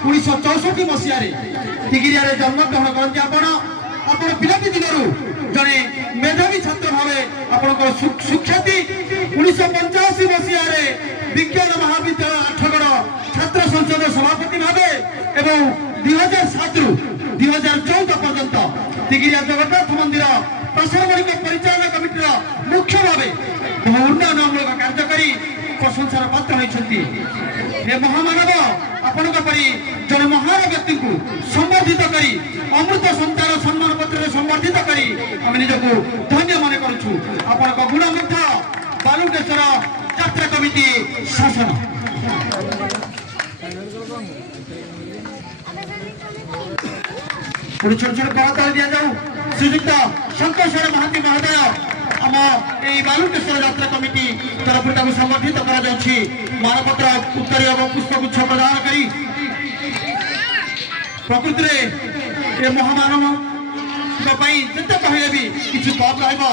1964 मसीह टिगिरिया जन्मग्रहण करते आपण पिलाटी दिन जड़े मेधावी छात्र भाव आपण सुख्याति 1985 मसीह विज्ञान महाविद्यालय आठगड़ छात्र संसद सभापति भाव एवं 2007 रु 2014 पर्यंत टिगिरिया जगन्नाथ मंदिर प्रसारमणिक परिचालन कमिटर मुख्य भाव बहु उन्नयनमूलक कार्यकारी प्रशंसार पात्र होती महामानव आपण जन महान व्यक्ति को संबर्धित करी अमृत संचार सम्मान पत्र संबर्धित करी आम निजक धन्य मन करुँ आपण गुणमुग्ध बालुकेश्वर यात्रा कमिटी शासन छोट छोट करताल दि जाऊ श्रीजुक्त शंकर महांती महोदय आम ये बालुकेश्वर यात्रा कमिटी तरफ संबर्धित मानपत्र उत्तरी और पुष्पगुच्छ प्रदान करी प्रकृति में ये महामानव जिते कहले भी किसी कम रहा।